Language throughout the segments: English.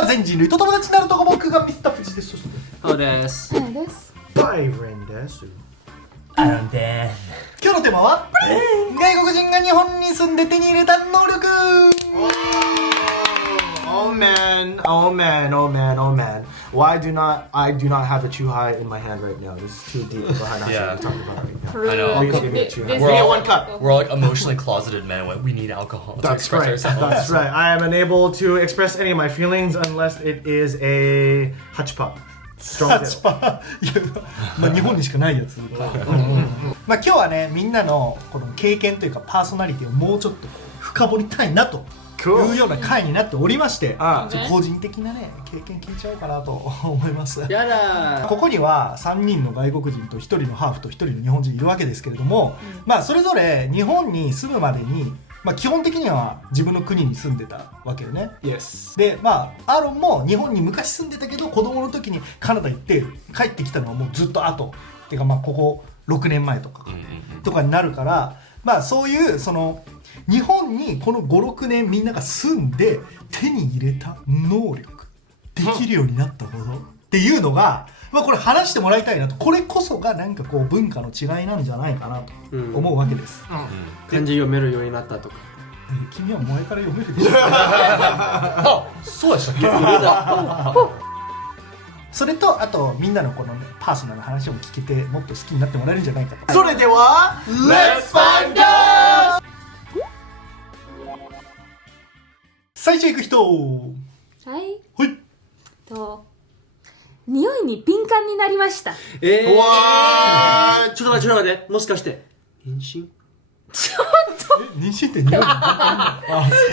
は全人類と友達になるとこ僕がミスターフジです。そしてそうです。そうです。バイレンです。今日のテーマは、外国人が日本に住んで手に入れた能力。Oh man, oh man, oh man, oh man. Why do not I do not have a chew high in my hand right now? This is too deep behind us. Yeah. What we're talking about right now. I know. Oh, you can give me a chew high. This- Give me one cup. We're like emotionally closeted men. We need alcohol to That's express right. ourselves. That's right. I am unable to express any of my feelings unless it is a hachpa. Strong 8%パーいや、まあ、日本にしかないやつ。まあ今日はね、みんなのこの経験というかパーソナリティをもうちょっと深掘りたいなというような回になっておりまして、個人的なね経験聞いちゃおうかなと思います。やだー。ここには3人の外国人と1人のハーフと1人の日本人いるわけですけれども、まあそれぞれ日本に住むまでに、まあ、基本的には自分の国に住んでたわけよね。 Yes. でまあアーロンも日本に昔住んでたけど子供の時にカナダ行って帰ってきたのはもうずっと後っていうか、まあここ6年前とかになるから、まあそういうその日本にこの 5,6 年みんなが住んで手に入れた能力できるようになったことっていうのが、まあこれ話してもらいたいなと。これこそがなんかこう文化の違いなんじゃないかなと思うわけです。漢字読めるようになったとか。君は前から読めるでしょ。あ、そうでしたっけ？それとあとみんなのこの、ね、パーソナルな話も聞けてもっと好きになってもらえるんじゃないかと。それでは Let's find out! 最初行く人。はいはい。匂いに敏感になりました。わーちょっと待って。もしかして妊娠？妊娠って匂いあ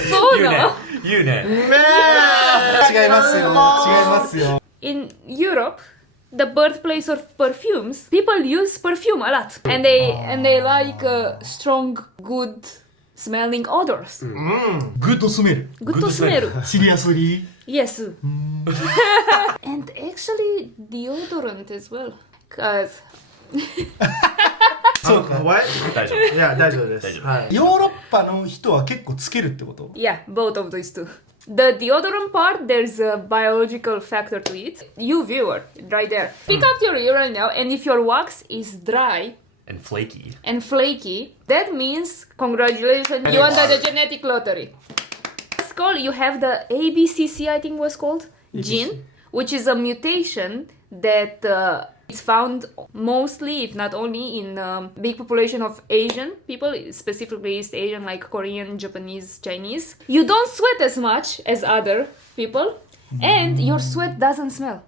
そうなの？言うね。違いますよ。違いますよ。In Europe, the birthplace of perfumes, people use perfume a lot, and they like strong, good smelling odors. グッドスメル。 Good smell. シリアスリー。 Yes. And actually, deodorant as well, cause そうか。What? 大丈夫。いや、大丈夫です。大丈夫。はい。ヨーロッパの人は結構つけるってこと？ yeah, both of those two. The deodorant part, there's a biological factor to it. You viewer, right there. Pick up your urine now, and if your wax is dry And flaky. and flaky, that means congratulations, you won the genetic lottery. It's called, you have the ABCC, I think was called, gene, which is a mutation that it's found mostly, if not only, in big population of Asian people, specifically East Asian, like Korean, Japanese, Chinese. You don't sweat as much as other people, and your sweat doesn't smell.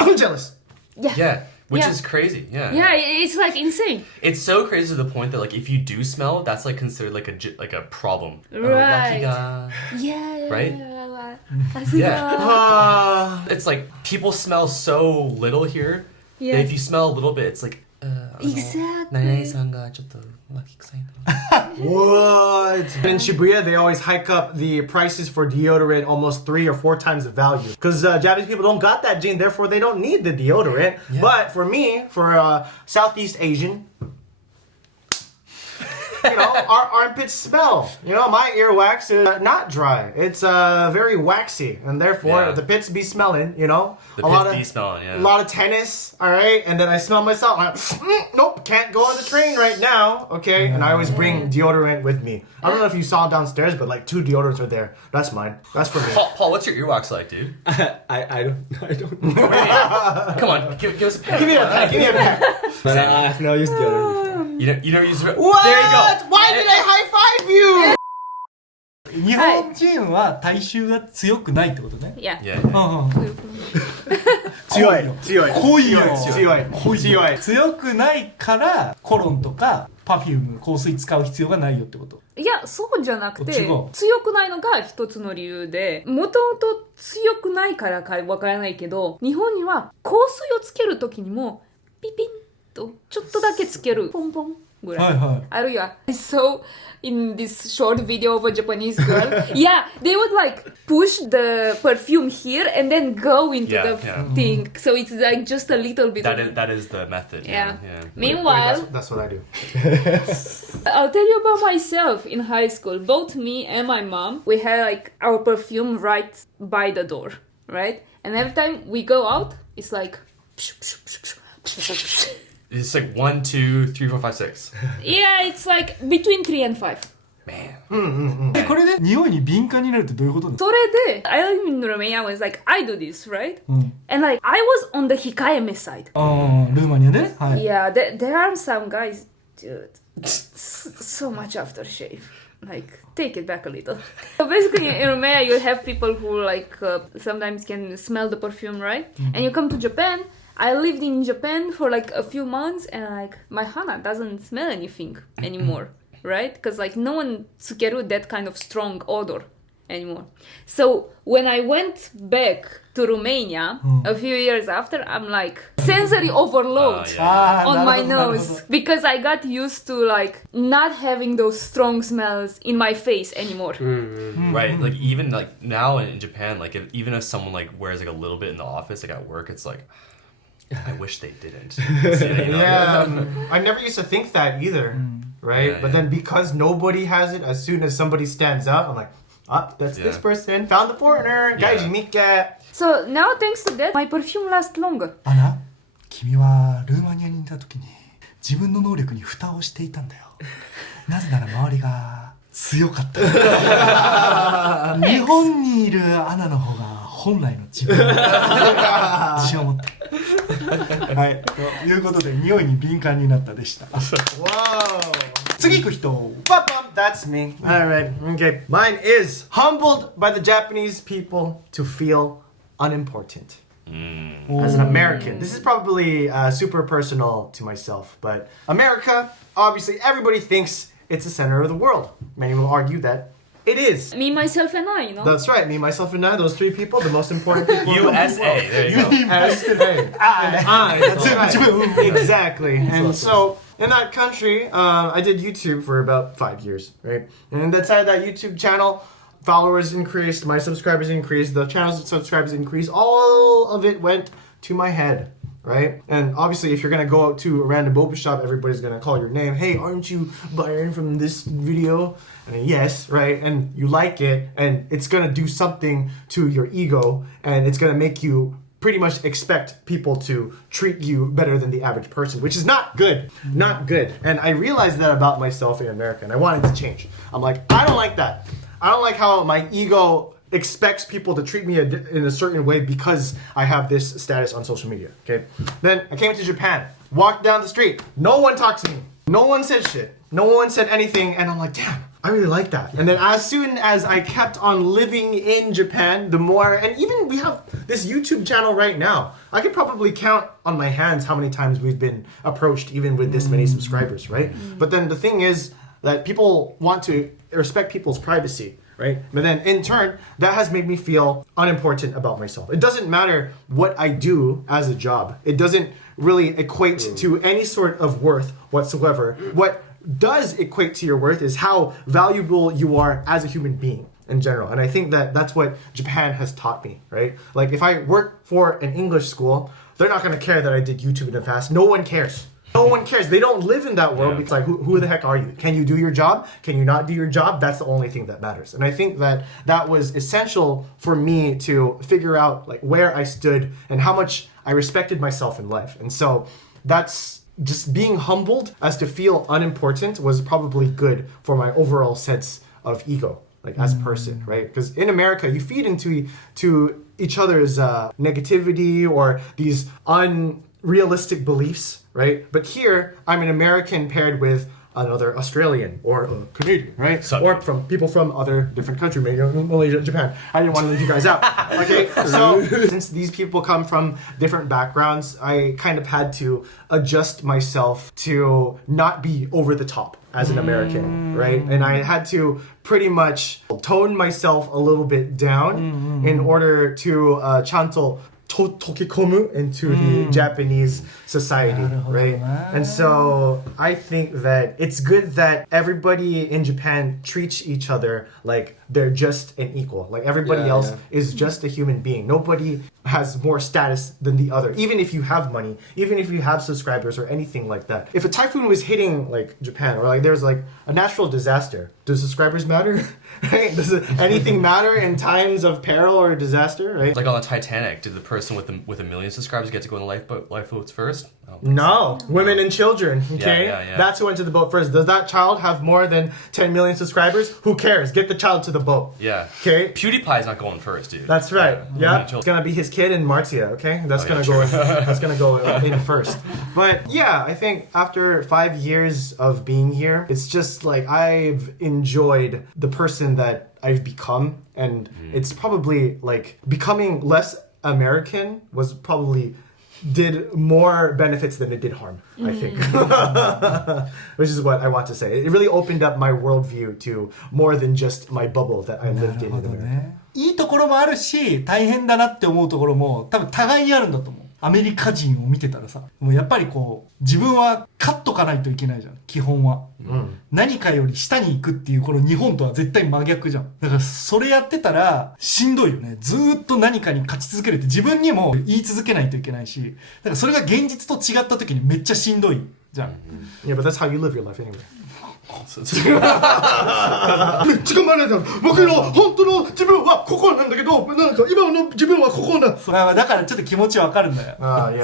I'm jealous. Yeah. Which Yeah. is crazy. Yeah. Yeah, it's like insane. It's so crazy to the point that like if you do smell, that's like considered like a problem. Right. Wakiga. Yeah. Right? Yeah. It's like people smell so little here. Yeah. That if you smell a little bit, it's like Exactly. What? In Shibuya, they always hike up the prices for deodorant almost 3 or 4 times the value. Because Japanese people don't got that gene, therefore they don't need the deodorant. Yeah. But for me, for Southeast Asian, you know, our armpits smell. You know, my earwax is not dry. It's very waxy, and therefore Yeah. the pits be smelling. You know, The a lot pits of be smelling, yeah. a lot of tennis. All right, and then I smell myself. I'm like, nope, can't go on the train right now. Okay, and I always bring deodorant with me. I don't know if you saw downstairs, but like 2 deodorants are there. That's mine. That's for me. Paul, what's your earwax like, dude? I don't. Come on, give us a pick. Give me a pack. Give me a pack. But I've never used deodorant before. You don't use it. What? There you go. Why did I high five you? 日本人は体臭が強くないってことね。 Yeah. Yeah. 強い強い濃いよ。強い濃い強い強くないからコロンとかパフューム香水使う必要がないよってこと。いや、そうじゃなくて、違う強くないのが一つの理由で、もともと強くないからかわからないけど、日本には香水をつけるときにも、ピピンとちょっとだけつける。ポンポンぐらい。はいはい。あるいは、So, in this short video of a Japanese girl, yeah, they would like push the perfume here and then go into Yeah, the yeah. thing. So it's like just a little bit. That is the method. Yeah. Yeah. Meanwhile, That's what I do. I'll tell you about myself in high school. Both me and my mom, we had like our perfume right by the door. right? And every time we go out, it's like It's like 1, 2, 3, 4, 5, 6. yeah, it's like between 3 and 5. Man. でこれで匂いに敏感になるってどういうことなの？それで I live in Romania was like I do this, right? And like I was on the hikayeme side. ルーマニアでね。はい。 Yeah, there are some guys, dude, so much aftershave. Like, take it back a little. So basically, in Romania, you have people who like sometimes can smell the perfume, right? And you come to Japan. I lived in Japan for like a few months, and like my hana doesn't smell anything anymore, right? Because like no one tsukeru that kind of strong odor anymore. So when I went back to Romania a few years after, I'm like sensory overload on my nose because I got used to like not having those strong smells in my face anymore. Right. Like even like now in Japan, like even if someone like wears like a little bit in the office, like at work, it's like I wish they didn't. You know? Yeah, I never used to think that either, right? Yeah, but then because nobody has it, as soon as somebody stands out, I'm like, that's this person, found the partner, guys, you meet that. So now thanks to that, my perfume lasts longer. アナ、君はルーマニアにいた時に自分の能力に蓋をしていたんだよ。なぜなら周りが強かったから。日本にいるアナの方が本来の自分だ自信を持って。はい、ということで匂いに敏感になったでした。 Whoa. 次行く人。 Bum, bum, that's me. Alright, okay. Mine is humbled by the Japanese people to feel unimportant. As an American, this is probably super personal to myself, but America, obviously everybody thinks it's the center of the world. Many will argue that it is. Me, myself, and I, you know? That's right, me, myself, and I, those three people, the most important people in the USA. world. There you go. USA. And I, that's right. Exactly. And so, in that country, I did YouTube for about 5 years, right? And inside that YouTube channel, followers increased, my subscribers increased, the channel's subscribers increased, all of it went to my head, right? And obviously, if you're gonna go out to a random boba shop, everybody's gonna call your name. Hey, aren't you Byron from this video? And yes, right? And you like it, and it's gonna do something to your ego, and it's gonna make you pretty much expect people to treat you better than the average person, which is not good. Not good. And I realized that about myself in America, and I wanted to change. I'm like, I don't like that. I don't like how my ego expects people to treat me in a certain way because I have this status on social media, okay? Then I came to Japan, walked down the street, no one talked to me. No one said shit. No one said anything, and I'm like, damn, I really like that. And then as soon as I kept on living in Japan, the more, and even we have this YouTube channel right now. I could probably count on my hands how many times we've been approached even with this many subscribers, right? But then the thing is that people want to respect people's privacy, right? But then in turn, that has made me feel unimportant about myself. It doesn't matter what I do as a job. It doesn't really equate to any sort of worth whatsoever. What does equate to your worth is how valuable you are as a human being in general. And I think that that's what Japan has taught me, right? Like if I work for an English school, they're not going to care that I did YouTube in the past. No one cares. No one cares. They don't live in that world because like, who the heck are you? Can you do your job? Can you not do your job? That's the only thing that matters. And I think that that was essential for me to figure out like where I stood and how much I respected myself in life. And so that's just being humbled as to feel unimportant was probably good for my overall sense of ego, like as a person, right? Because in America, you feed into each other's negativity or these unrealistic beliefs, right? But here, I'm an American paired with another Australian or a Canadian, right? Or from people from other different countries, maybe Malaysia, Japan. I didn't want to leave you guys out. Okay, so since these people come from different backgrounds, I kind of had to adjust myself to not be over the top as an American, right? And I had to pretty much tone myself a little bit down in order to chanto tokikomu into the Japanese society, right? And so I think that it's good that everybody in Japan treats each other like they're just an equal. Like everybody else is just a human being. Nobody has more status than the other, even if you have money, even if you have subscribers or anything like that. If a typhoon was hitting like Japan, or like there's like a natural disaster, does subscribers matter? Right? Does anything matter in times of peril or disaster? Right? Like on the Titanic, did the person with a million subscribers get to go on the lifeboats first? I don't think No, women and children. Okay, yeah. that's who went to the boat first. Does that child have more than 10 million subscribers? Who cares? Get the child to the boat. Yeah. Okay. PewDiePie's not going first, dude. That's right. Yeah, Children. it's gonna be his kid and Marcia. Okay, that's Oh, gonna yeah, go. That's gonna go in first. But yeah, I think after 5 years of being here, it's just like I've enjoyed the person that I've become, and it's probably like becoming less American was probably did more benefits than it did harm, I think. Which is what I want to say. It really opened up my worldview to more than just my bubble that I な lived る in ほ in ど America. ね。いいところもあるし大変だなって思うところも多分互いにあるんだと思う。アメリカ人を見てたらさ、もうやっぱりこう自分は勝っとかないといけないじゃん、基本は。何かより下に行くっていうこの日本とは絶対真逆じゃん。だからそれやってたらしんどいよね。ずーっと何かに勝ち続けるって自分にも言い続けないといけないし、だからそれが現実と違った時にめっちゃしんどいじゃん。Yeah, but that's how you live your life anyway. めっちゃ頑張らないと僕の本当の自分はここなんだけど、なんか今の自分はここなんだ。だからちょっと気持ちわかるんだよ。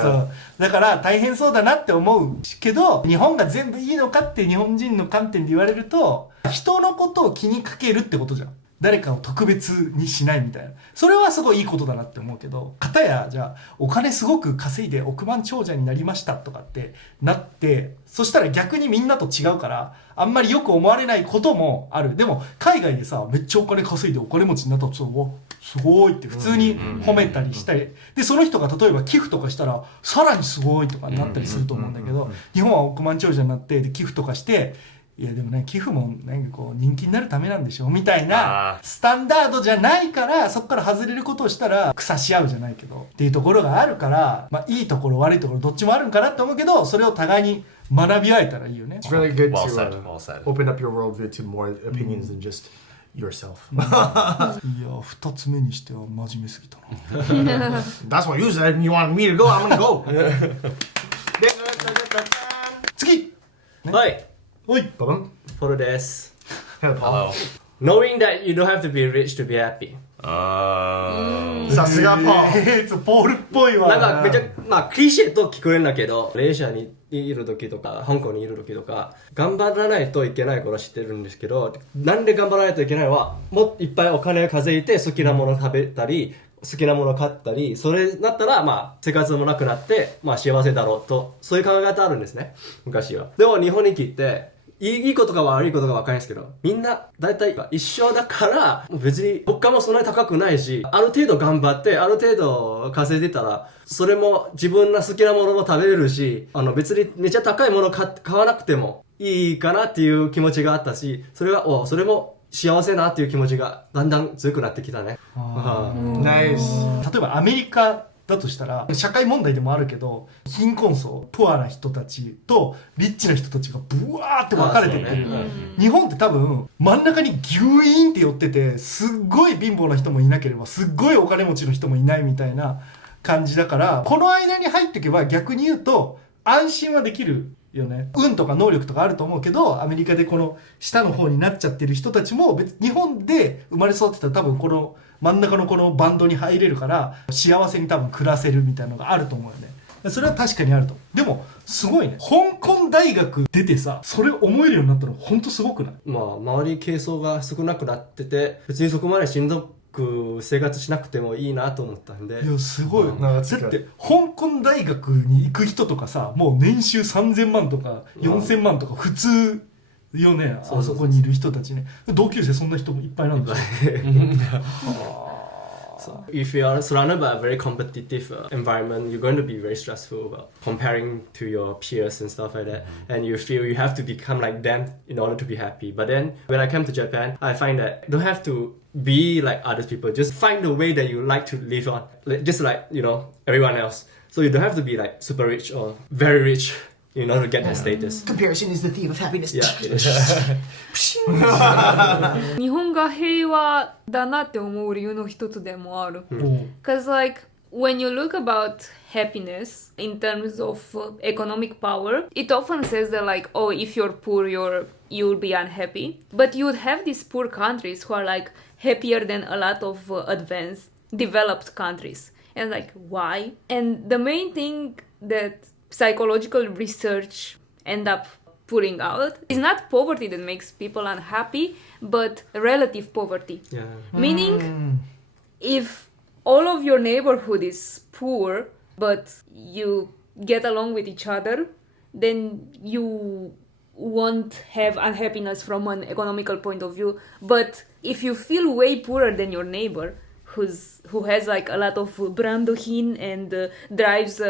そうだから大変そうだなって思うけど、日本が全部いいのかって日本人の観点で言われると、人のことを気にかけるってことじゃん。誰かを特別にしないみたいな。それはすごいいいことだなって思うけど、片やじゃあお金すごく稼いで億万長者になりましたとかってなって、そしたら逆にみんなと違うからあんまりよく思われないこともある。でも海外でさ、めっちゃお金稼いでお金持ちになったとすごいって普通に褒めたりしたり、でその人が例えば寄付とかしたらさらにすごいとかになったりすると思うんだけど、日本は億万長者になってで寄付とかして、いやでもね、寄付もなんかこう人気になるためなんでしょみたいなスタンダードじゃないから、そこから外れることをしたら腐し合うじゃないけどっていうところがあるから、まあいいところ悪いところどっちもあるんかなって思うけど、それを互いに学び合えたらいいよね。 It's really good Well to said, well said. open up your worldview to more opinions than just yourself. いや2つ目にしては真面目すぎたな。That's what you said. You want me to go? I'm gonna go. 次はい。おい Bum. フォルです。 Hello, Paul. Hello. Knowing that you don't have to be rich to be happy. Saすが Paul. ポールっぽいわ。なんかめちゃ、まあクリシェと聞こえるんだけど、マレーシアにいる時とか、香港にいる時とか、頑張らないといけないことは知ってるんですけど、なんで頑張らないといけないのは、もっといっぱいお金を稼いで好きなものを食べたり、好きなものを買ったり、それだったらまあ生活もなくなって、まあ幸せだろうと、そういう考え方あるんですね、昔は。でも日本に来て、いいことか悪いことか分かんないですけど、みんな大体一緒だから、別に物価もそんなに高くないし、ある程度頑張って、ある程度稼いでたら、それも自分の好きなものも食べれるし、別にめっちゃ高いもの買わなくてもいいかなっていう気持ちがあったし、それも幸せなっていう気持ちがだんだん強くなってきたね。Nice. 例えばアメリカだとしたら社会問題でもあるけど、貧困層プアな人たちとリッチな人たちがブワーって分かれてってる、日本って多分真ん中にギュイーンって寄ってて、すっごい貧乏な人もいなければすっごいお金持ちの人もいないみたいな感じだから、この間に入っていけば逆に言うと安心はできるよね。運とか能力とかあると思うけど、アメリカでこの下の方になっちゃってる人たちも日本で生まれ育ってたら多分この真ん中のこのバンドに入れるから幸せに多分暮らせるみたいなのがあると思うよね。それは確かにあると。でもすごいね、香港大学出てさ、それ思えるようになったの本当すごくない？まあ周り軽装が少なくなってて、別にそこまでしんどく生活しなくてもいいなと思ったんで。いやすごいよ、だって香港大学に行く人とかさ、もう年収3000万とか4000万とか普通よね、あそこにいる人たちね。同級生そんな人もいっぱいなんだよ。So if you are surrounded by a very competitive environment, you're going to be very stressful about comparing to your peers and stuff like that. And you feel you have to become like them in order to be happy. But then when I came to Japan, I find that you don't have to be like other people. Just find the way that you like to live on. Just like, everyone else. So you don't have to be like super rich or very rich in order to get that status. Comparison is the thief of happiness. Yeah. 日本が平和だなって思う理由の一つでもある。Because like when you look about happiness in terms of economic power, it often says that like, oh, if you're poor, you'll be unhappy. But you would have these poor countries who are like happier than a lot of advanced, developed countries. And like, why? And the main thing that psychological research end up putting out is not poverty that makes people unhappy, but relative poverty. Yeah. Meaning, if all of your neighborhood is poor, but you get along with each other, then you won't have unhappiness from an economical point of view. But if you feel way poorer than your neighbor, who has like a lot of brandohin and drives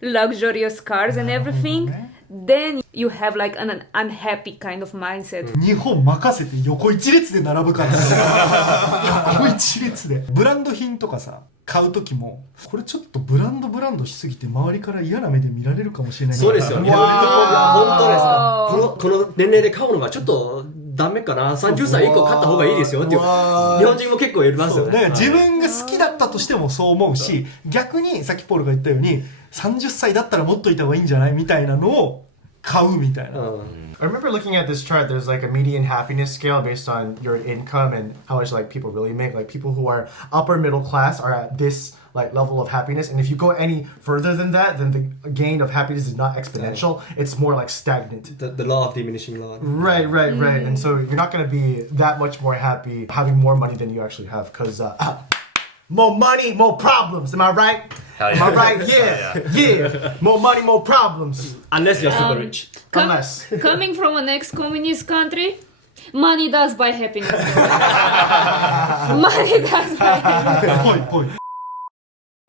luxurious cars and everything, then you have like an unhappy kind of mindset. 日本任せて横一列で並ぶから横一列でブランド品とかさ買う時もこれちょっとブランドしすぎて周りから嫌な目で見られるかもしれない。そうですよ。本当ですか。この年齢で買うのがちょっとダメかな。30歳以降買った方がいいですよっていう日本人も結構いますよね。だから自分が好きだったとしてもそう思うし、逆にさっきポールが言ったように30歳だったら持っといた方がいいんじゃないみたいなのを買うみたいな。I remember looking at this chart. There's like a median happiness scale based on your income and how much like people really make. Like people who are upper middle class are at this like level of happiness, and if you go any further than that, then the gain of happiness is not exponential. It's more like stagnant. The law of diminishing law. Right. And so you're not going to be that much more happy having more money than you actually have, because more money, more problems. Am I right? Am I right? Yeah. More money, more problems. Unless you're super rich. Unless. Coming from an ex-communist country, money does buy happiness. Money does buy happiness. ぽい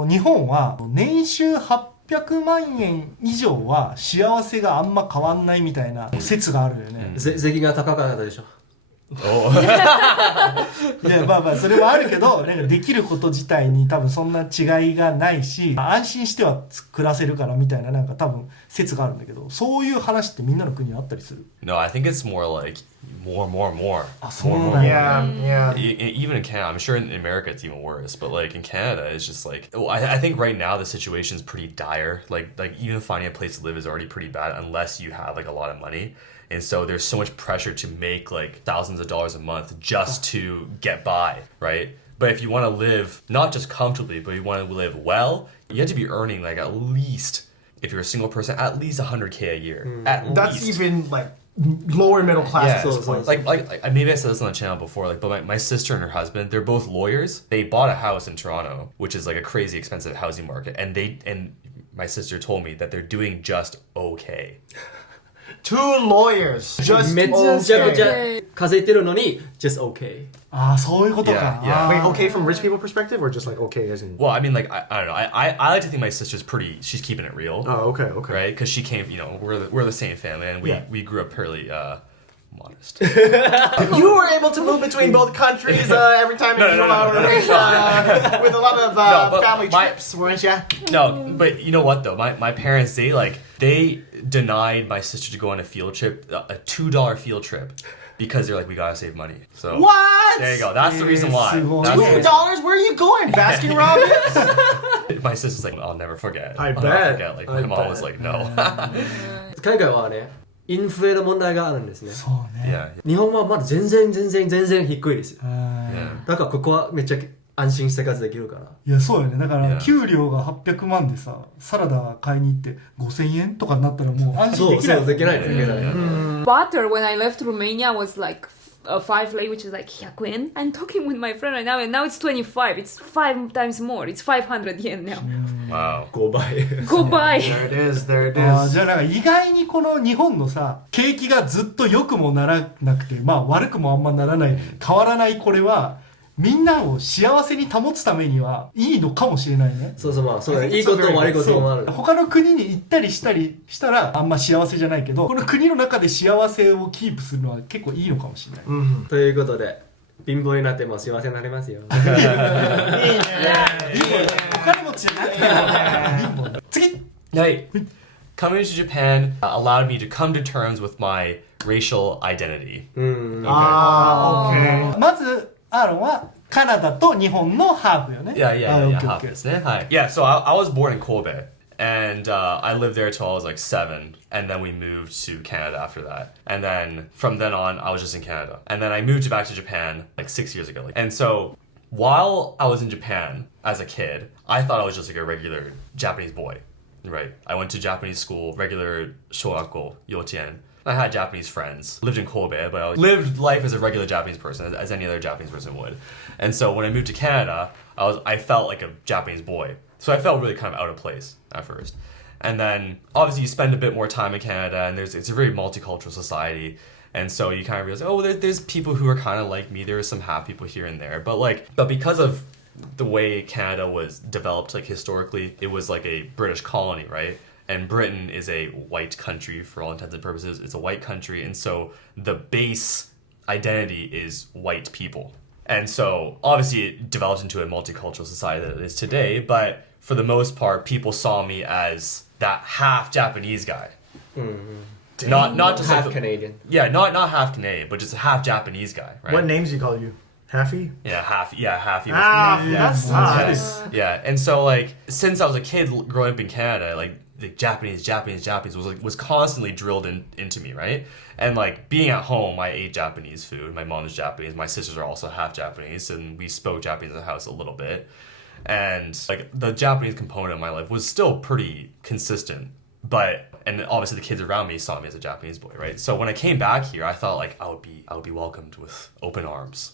日本は年収800万円以上は幸せがあんま変わんないみたいな説があるよね。税金が高かったでしょ。いやまあそれはあるけどなんかできること自体に多分そんな違いがないし安心しては暮らせるからみたいななんか多分説があるんだけどそういう話ってみんなの国にあったりする？ No, I think it's more like more. あそうなんや。Yeah. Even in Canada, I'm sure in America it's even worse. But like in Canada, it's just like I think right now the situation is pretty dire. Like even finding a place to live is already pretty bad unless you have like a lot of money. And so there's so much pressure to make like thousands of dollars a month just to get by, right? But if you want to live not just comfortably, but you want to live well, you have to be earning like at least, if you're a single person, at least 100K a year. At That's least. even like lower middle class Yeah, at this point. like maybe I said this on the channel before, like, but my sister and her husband, they're both lawyers. They bought a house in Toronto, which is like a crazy expensive housing market, and my sister told me that they're doing just okay. 2 lawyers. Just めちゃくちゃ okay. 稼いでるのに just okay. ああそういうことか。 Yeah. Wait, okay from rich people perspective or just like okay as in? Well, I mean, like I don't know. I like to think my sister's she's keeping it real, Oh, okay. right? Because she came, we're the same family, and we grew up fairly modest. You were able to move between both countries every time you go out on a vacation with a lot of family trips, weren't you? No, but you know what though? My parents, they denied my sister to go on a field trip, a $2 field trip, because they're like, we gotta save money. So What? there you go. That's the reason why. $2? Where are you going? Baskin Robbins? My sister's like, I'll never forget. I I'll bet. never forget. Like I my mom bet. was like, no. 海外はね、インフレの問題があるんですね。そうね。 yeah. 日本はまだ全然低いですよ。あー Yeah. だからここはめっちゃ安心生活できるから。いやそうよね。だから Yeah. 給料が800万でさサラダ買いに行って5000円とかになったらもう安心できない。そうできないできない。 Butter, when I left Romania, was like a 5 lei, which is like 100 yen. I'm talking with my friend right now, and now it's 25. It's 5 times more. It's 500 yen now. Wow. 5倍。 Go buy. There it is. There it あー is. じゃあなんか意外にこの日本のさ景気がずっと良くもならなくてまあ悪くもあんまならない変わらないこれはみんなを幸せに保つためにはいいのかもしれないね。そうそうまあそうだね。いいことも悪いこともある。他の国に行ったりしたらあんま幸せじゃないけどこの国の中で幸せをキープするのは結構いいのかもしれない。ということで貧乏になっても幸せになれますよ。お金持ちじゃなくても貧乏。次。Hey, coming to Japan allowed me to come to terms with my racial identity. Ah, okay. まずアーロンはカナダと日本のハーフよね。 Yeah, okay, half okay. ですね。はい。Yeah, so I was born in Kobe. And I lived there till I was like 7, and then we moved to Canada after that. And then from then on, I was just in Canada. And then I moved back to Japan like 6 years ago. And so while I was in Japan as a kid, I thought I was just like a regular Japanese boy, right? I went to Japanese school, regular shogakko, youtien. I had Japanese friends, lived in Kobe, but I lived life as a regular Japanese person, as any other Japanese person would. And so when I moved to Canada, I felt like a Japanese boy. So I felt really kind of out of place at first. And then obviously you spend a bit more time in Canada, and it's a very multicultural society. And so you kind of realize, oh, there's people who are kind of like me. There are some half people here and there. But because of the way Canada was developed, like historically, it was like a British colony, right? And Britain is a white country for all intents and purposes. It's a white country. And so the base identity is white people. And so obviously it developed into a multicultural society that it is today. But for the most part, people saw me as that half Japanese guy. Mm-hmm. Not just half like Canadian. Yeah, not half Canadian, but just a half Japanese guy, right? What names do you call you? Halfy? Yeah, half. That's nice. Yeah, and so like since I was a kid growing up in Canada, like the Japanese was constantly drilled into me, right? And like being at home, I ate Japanese food. My mom's Japanese. My sisters are also half Japanese, and we spoke Japanese in the house a little bit. And like the Japanese component of my life was still pretty consistent, and obviously the kids around me saw me as a Japanese boy, right? So when I came back here, I thought like I would be welcomed with open arms.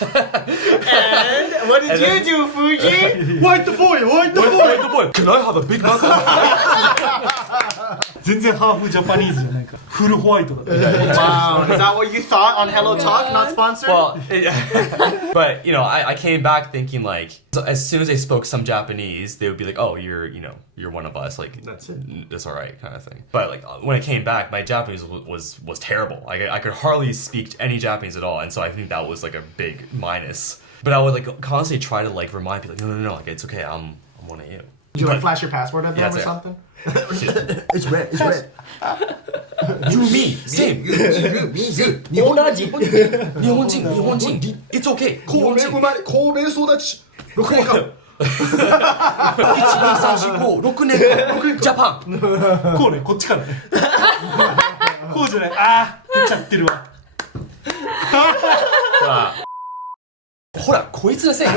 And what did you do, Fuji? White boy! Can I have a big knuckle? 全然ハーフジャパニーズじゃないからフルホワイトだった。 Wow, is that what you thought on Hello Talk? Not sponsored? Well, but you know, I came back thinking like, so as soon as they spoke some Japanese, they would be like, oh, you're one of us. Like That's it. That's all right, kind of thing. But like when I came back, my Japanese was terrible. I could hardly speak any Japanese at all, and so I think that was like a big minus. But I would like constantly try to like remind people, like, no, like it's okay, I'm one of you. Did you like flash your passport at them Yeah, or that's it. something? It's red. You, me, same. 同じ。日本人 It's okay. 神戸生まれ、神戸育ち、6年間。6年間ジャパン。こうね、こっちからね。こうじゃない。あー、出ちゃってるわ。ほら、こいつのせい。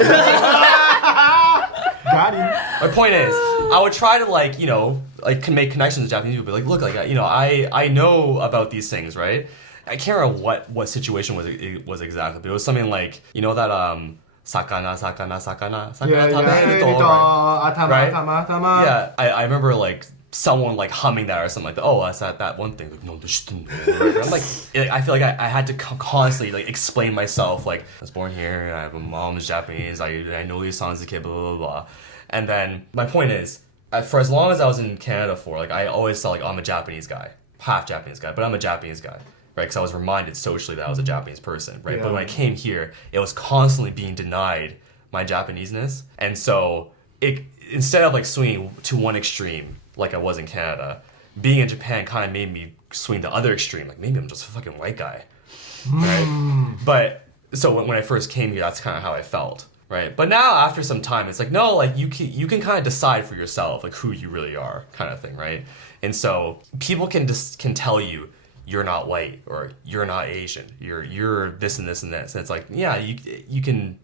Got him. My point is, I would try to like, can make connections with Japanese people. Like, look, like, I know about these things, right? I can't remember what situation was exactly, but it was something like, that sakana taberuto, right? Yeah, I remember like someone like humming that or something like that. Oh, that's that one thing. Like, no, I'm like, I feel like I had to constantly like explain myself. Like, I was born here. I have a mom who's Japanese. I know these songs as a kid. Blah blah blah. And then my point is, for as long as I was in Canada for, like, I always thought like, oh, I'm a Japanese guy, half Japanese guy, but I'm a Japanese guy, right? Because I was reminded socially that I was a Japanese person, right? Yeah. But when I came here, it was constantly being denied my Japaneseness, and so instead of like swinging to one extreme like I was in Canada, being in Japan kind of made me swing the other extreme. Like maybe I'm just a fucking white guy, right? But so when I first came here, that's kind of how I felt. Right, but now after some time, it's like no, like you can kind of decide for yourself like who you really are, kind of thing, right? And so people can tell you you're not white or you're not Asian, you're this and this and this, and it's like yeah, you can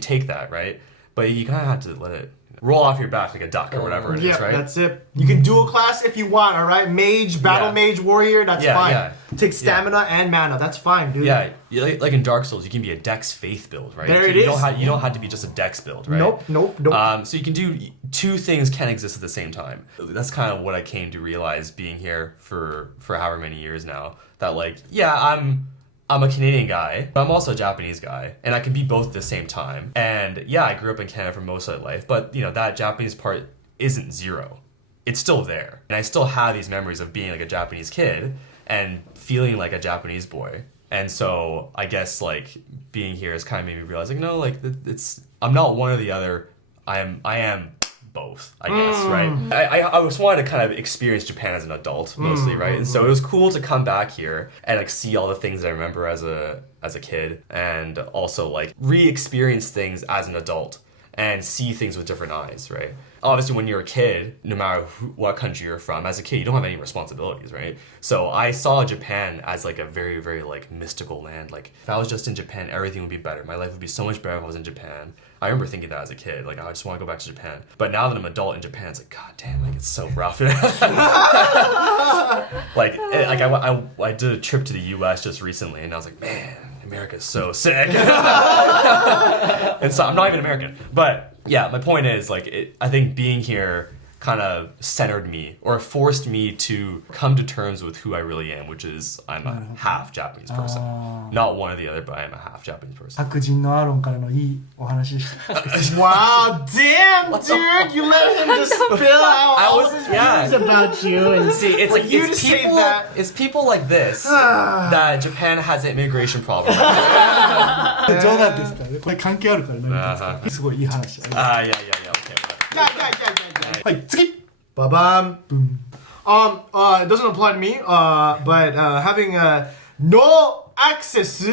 take that, right? But you kind of have to let it roll off your back like a duck or whatever it is, right? That's it. You can dual class if you want, all right? Mage, battle mage, warrior, that's fine. Yeah. Take stamina and mana, that's fine, dude. Yeah, like in Dark Souls, you can be a Dex Faith build, right? There it you is. You don't have to be just a Dex build, right? Nope. So you can do two things can exist at the same time. That's kind of what I came to realize being here for however many years now. That like, yeah, I'm a Canadian guy, but I'm also a Japanese guy, and I can be both at the same time. And yeah, I grew up in Canada for most of my life, but that Japanese part isn't zero. It's still there. And I still have these memories of being like a Japanese kid and feeling like a Japanese boy. And so I guess like being here has kind of made me realize like, no, like I'm not one or the other. I am both, I guess, right? I just wanted to kind of experience Japan as an adult mostly, right? And so it was cool to come back here and like see all the things that I remember as as a kid and also like re-experience things as an adult and see things with different eyes, right? Obviously, when you're a kid, no matter what country you're from, as a kid, you don't have any responsibilities, right? So I saw Japan as like a very, very like mystical land. Like if I was just in Japan, everything would be better. My life would be so much better if I was in Japan. I remember thinking that as a kid, like I just want to go back to Japan. But now that I'm an adult in Japan, it's like, God damn, like it's so rough. I did a trip to the U.S. just recently, and I was like, man, America's so sick. And so I'm not even American, but yeah, my point is like I think being here kind of centered me or forced me to come to terms with who I really am, which is I'm a half Japanese person. Not one or the other, but I am a half Japanese person. 白人のアーロンからのいいお話でした。 Wow, damn, dude, you let him just spill out all of his feelings about you. And See, it's like you to say that. it's people like this that Japan has an immigration problem. 冗談ですからね。これ関係あるからね。すごいいい話。 Yeah, okay. Yeah. はい、次。 Ba-bam. It doesn't apply to me, but having no access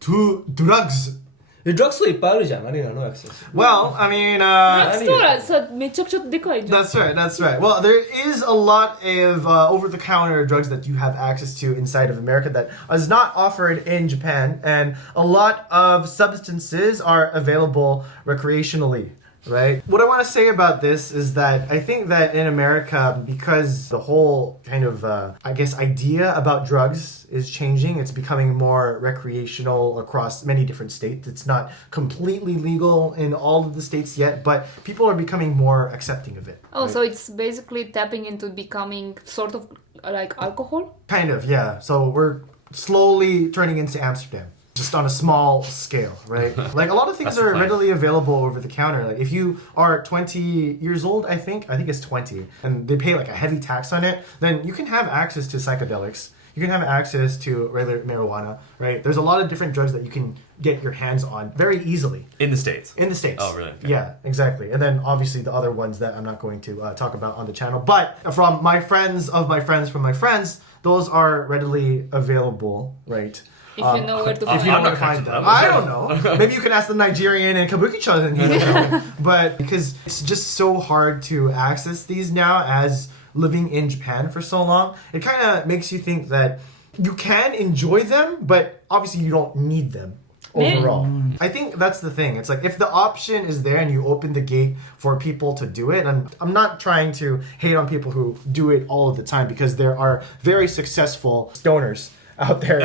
to drugs. ドラッグストアいっぱいあるじゃん。何がのアクセス Well, I mean, ドラッグストアさめちゃくちゃでかいじゃん。 that's right. Well, there is a lot of over-the-counter drugs that you have access to inside of America that is not offered in Japan, and a lot of substances are available recreationally. Right? What I want to say about this is that I think that in America, because the whole kind of, idea about drugs is changing, it's becoming more recreational across many different states. It's not completely legal in all of the states yet, but people are becoming more accepting of it. Oh, so it's basically tapping into becoming sort of like alcohol? Kind of, yeah. So we're slowly turning into Amsterdam. Just on a small scale, right? Like a lot of things are readily available over the counter. Like if you are 20 years old, I think it's 20, and they pay like a heavy tax on it, then you can have access to psychedelics. You can have access to regular marijuana, right? There's a lot of different drugs that you can get your hands on very easily. In the States? In the States. Oh, really? Okay. Yeah, exactly. And then obviously the other ones that I'm not going to talk about on the channel. But from my friends of my friends from my friends, those are readily available, right? If you know where to find If you know where to find them. I don't know. Maybe you can ask the Nigerian and Kabuki-chan and he know. But because it's just so hard to access these now as living in Japan for so long, it kind of makes you think that you can enjoy them, but obviously you don't need them overall. I think that's the thing. It's like if the option is there and you open the gate for people to do it, and I'm not trying to hate on people who do it all of the time because there are very successful stoners out there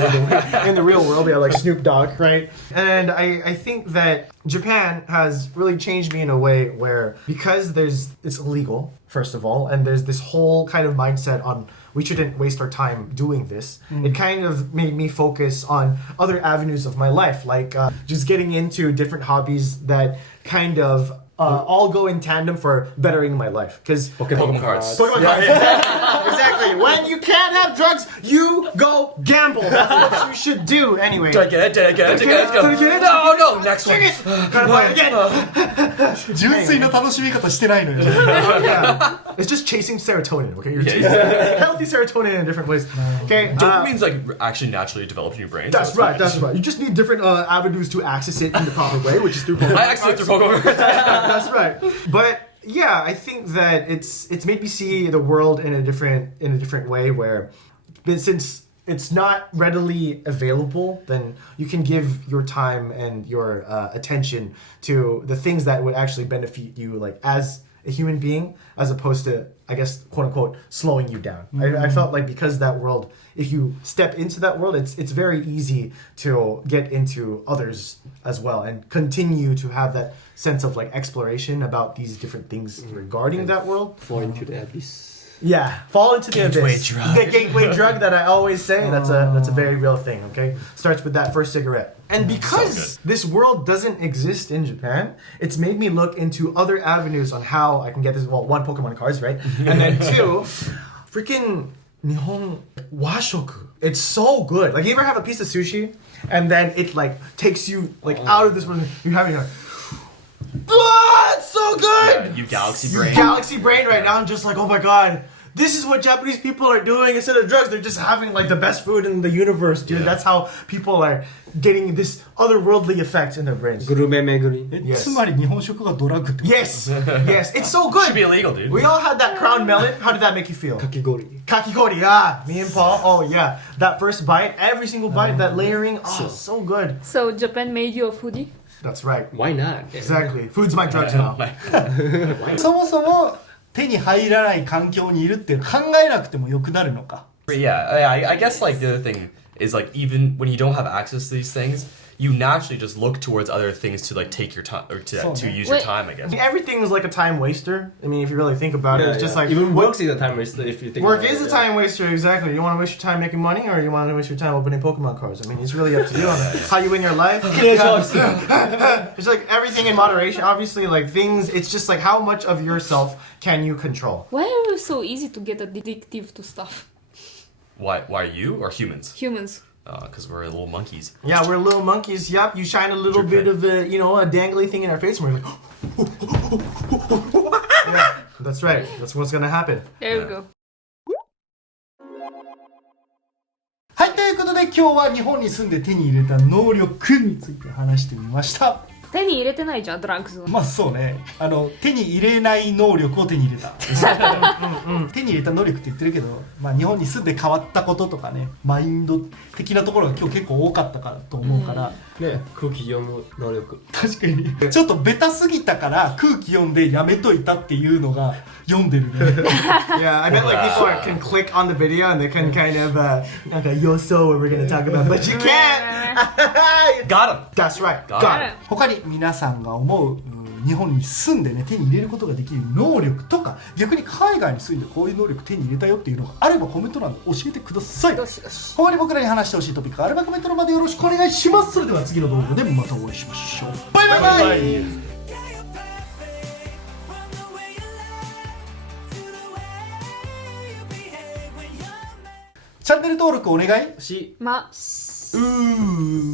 in the real world. We have like Snoop Dogg, right? And I think that Japan has really changed me in a way where because it's illegal, first of all, and there's this whole kind of mindset on we shouldn't waste our time doing this. It kind of made me focus on other avenues of my life, like just getting into different hobbies that kind of all go in tandem for bettering my life. Because Pokemon cards. Pokemon cards, exactly. When you can't have drugs, you go gamble. That's what you should do anyway. Did I get it? No, next one. Gotta play it again. 純粋な楽しみ方してないのよ。 Yeah. It's just chasing serotonin, okay? You're chasing healthy serotonin in different ways. Okay. Dopamine's like actually naturally developed in your brain. That's right. You just need different avenues to access it in the proper way, which is through Pokemon. I access through Pokemon cards. That's right. But yeah, I think that it's made me see the world in a different way where since it's not readily available, then you can give your time and your attention to the things that would actually benefit you, like as a human being, as opposed to, I guess, quote unquote, slowing you down. I felt like because that world, if you step into that world, it's very easy to get into others as well and continue to have that sense of like exploration about these different things regarding that world. Fall into the abyss. Yeah, fall into the Gateway abyss. drug. The gateway drug that I always say. That's a very real thing. Okay, starts with that first cigarette. And because this world doesn't exist in Japan, it's made me look into other avenues on how I can get this. Well, one, Pokemon cards, right? And then two, freaking Nihon washoku. It's so good. Like, you ever have a piece of sushi and then it like takes you like out of this world? You're having like, oh, it's so good. Yeah, you galaxy Your brain. galaxy brain right now. I'm just like, oh my god, this is what Japanese people are doing instead of drugs. They're just having like the best food in the universe, dude. That's how people are getting this otherworldly effect in their brains. グルメ巡り。えつまり日本食がドラッグってこと Yes, yes, it's so good. Should be illegal, dude. We all had that crown melon. How did that make you feel? かき氷。 Kakigori, me and Paul. Oh yeah, that first bite, every single bite, that layering, so good. So Japan made you a foodie? That's right. Why not? Exactly. Food's my drugs now. そもそも手に入らない環境にいるって考えなくてもよくなるのか Yeah, I guess like the other thing is like even when you don't have access to these things, you naturally just look towards other things to like take your time or to use your Wait. time, I guess. Everything is like a time waster. I mean, if you really think about it, it's just like even work is a time waster if you think work about is it, a time waster. Exactly. You want to waste your time making money, or you want to waste your time opening Pokemon cards. I mean, it's really up to you on how you win your life. It's like everything in moderation. Obviously, like things. It's just like how much of yourself can you control? Why are you so easy to get addictive to stuff? Why are you or humans? Humans. Because we're little monkeys. Yeah, we're little monkeys. Yep, you shine a little bit of a, a dangly thing in our face, and we're like, yeah, that's right. That's what's gonna happen. There you go. はいということで今日は日本に住んで手に入れた能力について話してみました手に入れてないじゃん、ドラッグスは。まあそうね手に入れない能力を手に入れた手に入れた能力って言ってるけど、まあ、日本に住んで変わったこととかねマインド的なところが今日結構多かったからと思うから、ね、空気読む能力。確かにちょっとベタすぎたから空気読んでやめといたっていうのが読んでるねYeah, I bet like people can click on the video and they can kind of like a yoso what we're gonna talk about, but you can't. Got him. That's right. Got Got it. it. 他に皆さんが思う日本に住んでね手に入れることができる能力とか逆に海外に住んでこういう能力手に入れたよっていうのがあればコメント欄で教えてください他に僕らに話してほしいトピックがあればコメント欄までよろしくお願いしますそれでは次の動画でまたお会いしましょうバイバイバイチャンネル登録お願いしまうー